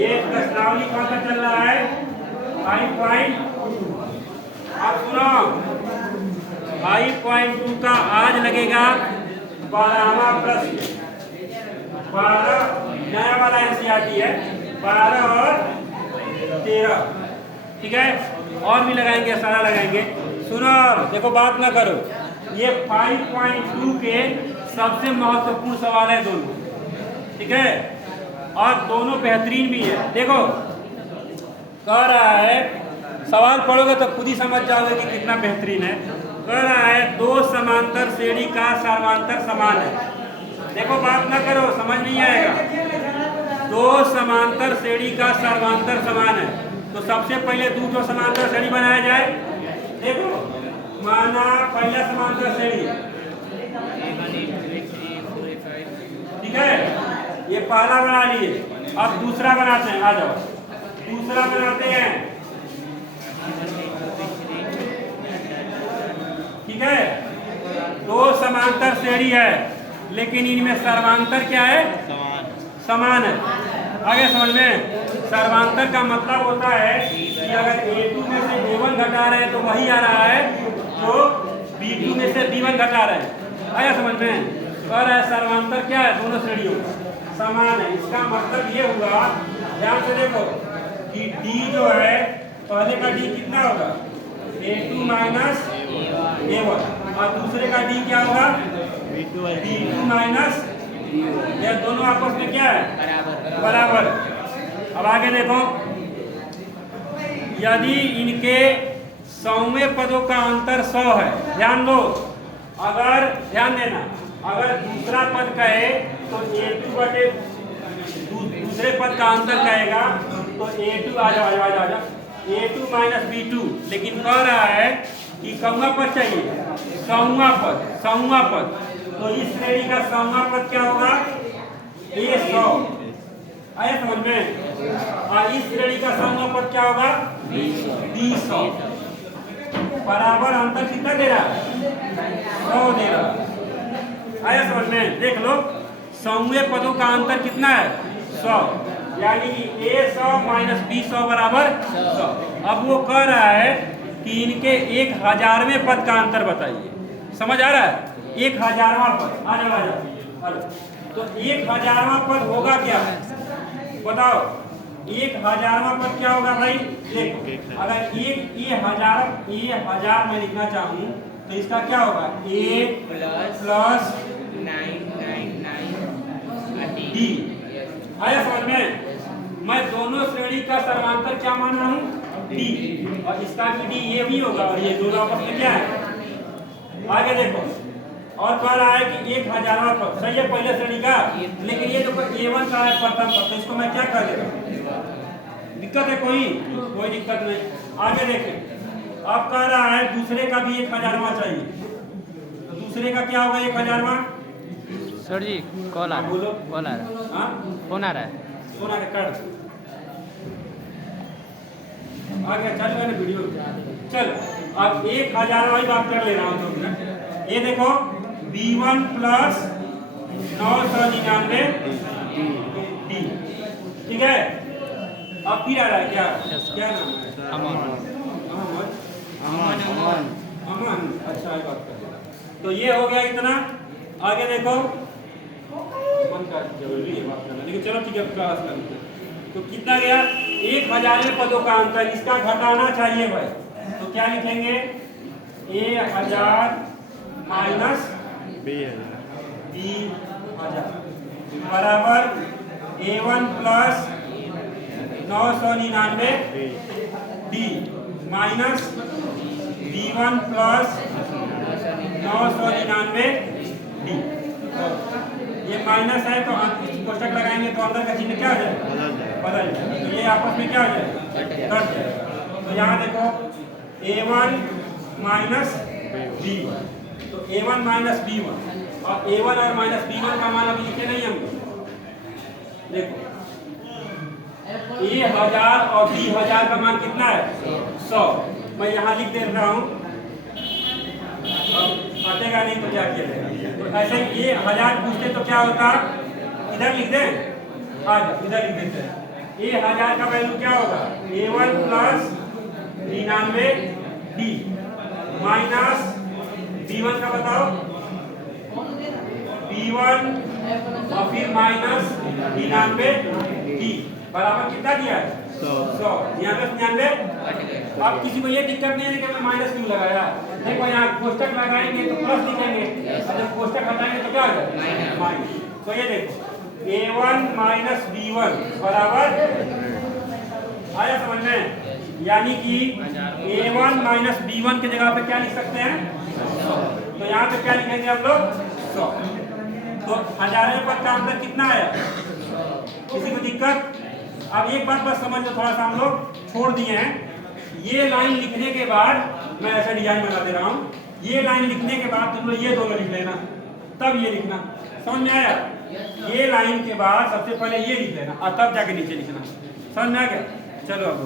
ये प्रश्नावली कौन सा चल रहा है 5.2। अब सुनो 5.2 का आज लगेगा 12वां प्रश्न। 12 नया वाला एनसीईआरटी है 12 और 13, ठीक है। और भी लगाएंगे, सारा लगाएंगे। सुनो देखो, बात ना करो। ये 5.2 के सबसे महत्वपूर्ण सवाल है दोनों, ठीक है। और दोनों बेहतरीन भी है। देखो कह रहा है, सवाल पढ़ोगे तो खुद ही समझ जाओगे कि कितना बेहतरीन है। कह रहा है दो समांतर श्रेणी का सर्वांतर समान है। देखो बात ना करो, समझ नहीं आएगा। दो समांतर श्रेणी का सर्वांतर समान है तो सबसे पहले दो समांतर श्रेणी बनाया जाए। देखो माना पहला समांतर श्रेणी, ठीक है, ये पहला बना लिए। अब दूसरा बनाते हैं, आ जाओ दूसरा बनाते हैं, ठीक है। दो समांतर श्रेणी है लेकिन इनमें सर्वांतर क्या है? समान है। आगे समझ में, सर्वांतर का मतलब होता है कि अगर A2 में से A1 घटा रहे हैं तो वही आ रहा है जो B2 में से B1 घटा रहे हैं। आगे समझ में, कह रहा है सर्वांतर क्या है? दोनों श्रेणियों समान है। इसका मतलब ये हुआ, ध्यान से देखो कि D जो है पहले का D कितना होगा? A2 माइनस A1 और दूसरे का D क्या होगा? B2 minus. ये दोनों आपस में क्या है? बराबर। अब आगे देखो, यदि इनके सौवें पदों का अंतर 100 है, ध्यान दो, अगर ध्यान देना, अगर दूसरा पद कहे तो A2 बटे दूसरे पद का अंतर कहेगा तो A2 आ जाओ A2 माइनस B2। लेकिन कह रहा है कि कौवा पद चाहिए, सौवा पद। तो इस श्रेणी का सौवा पद क्या होगा? A100। आया समझ में? और इस श्रेणी का सौवा पद क्या होगा? B100। बराबर अंतर कितना दे रहा? 100 दे रहा। आया समझ में? देख लो, सौवें पदों का अंतर कितना है? 100, यानी कि A100 माइनस B100 बराबर 100। अब वो कह रहा है कि इनके 1000वें पद का अंतर बताइए। समझ आ रहा है? 1000वां पद, आ जाओ। तो 1000वां पद होगा क्या? बताओ 1000वां पद क्या होगा भाई? देखो, अगर ये हजार मैं लिखना चाहूँ तो इसका क्या होगा? 1 प्लस 999 D। आया समझ में? मैं दोनों श्रेणी का सर्वांतर क्या मान रहा हूँ? D। और इसका भी D ये भी होगा और ये दोनों आपस में क्या है? आगे देखो, और कह रहा है कि 1000वां पद सही है पहले श्रेणी का, लेकिन ये तो A1 का है प्रथम पद, तो इसको मैं क्या कर देता हूँ? दिक्कत है कोई दिक्कत नहीं। आगे देखें, अब कह रहा है दूसरे का भी 1000वां चाहिए। तो दूसरे का क्या होगा 1000वां? सर जी कॉल आ रहा है। बोलो। कॉल आ रहा है। हाँ फोन आ रहा है। फोन आगे कर आगे चल मैंने वीडियो चल। अब 1000वां ही बात कर ले रहा हूँ तो ये देखो B1 प्लस 999 D, ठीक है। अब फिर आ रहा है क्या? क्या नाम है? अमन। अच्छा ये बात कर, तो ये हो गया इतना। आगे देखो, मन का जरूरी है बात करना, लेकिन चलो ठीक है क्लास करते हैं। तो कितना गया? 1000वें पदों का अंतर, इसका घटाना चाहिए भाई। तो क्या लिखेंगे? 1000 माइनस B1000 बराबर A1 plus 999 D minus B1 plus 999 D। ये माइनस है तो कोष्टक लगाएंगे तो अंदर का चिन्ह क्या हो जाएगा? बदल जाएगा। तो ये आपस में क्या हो जाएगा? कट जाएगा। तो यहाँ देखो A1 माइनस B1, तो A1 माइनस B1 और A1 और माइनस B1 का मान अभी लिखे नहीं हम। देखो A1000 और B1000 का मान कितना है? 100। मैं यहाँ लिख दे रहा हूँ, हटेगा नहीं तो क्या किया जाएगा? तो ऐसे ये 1000 पूछते तो क्या होता? इधर लिख दें, आज इधर लिख देते हैं ये 1000 का वैल्यू क्या होगा? A1 plus 99D minus B1 का बताओ, B1 और फिर माइनस 99D बराबर कितना दिया है? 100। 99। अब किसी को ये दिक्कत नहीं है कि मैं माइनस क्यों लगाया। देखो यहाँ कोष्टक लगाएंगे तो प्लस लिखेंगे, और जब कोष्टक हटाएंगे तो क्या होगा? माइनस। तो ये देखो A1 माइनस B1 बराबर आया समझ में? यानी कि A1 माइनस B1 की जगह पे क्या लिख सकते हैं? 100। तो यहाँ पे क्या लिखेंगे हम लोग? 100। तो 1000वें पद का आंसर कितना आया? किसी को दिक्कत? अब एक बात बस समझ लो, थोड़ा सा हम लोग छोड़ दिए हैं। ये लाइन लिखने के बाद मैं ऐसा डिजाइन बना दे रहा हूँ। ये लाइन लिखने के बाद तुम लोग ये दोनों लिख लेना, तब ये लिखना। समझ में आया? ये लाइन के बाद सबसे पहले ये लिख लेना और तब जाके नीचे लिखना। समझ में आ गया? चलो अब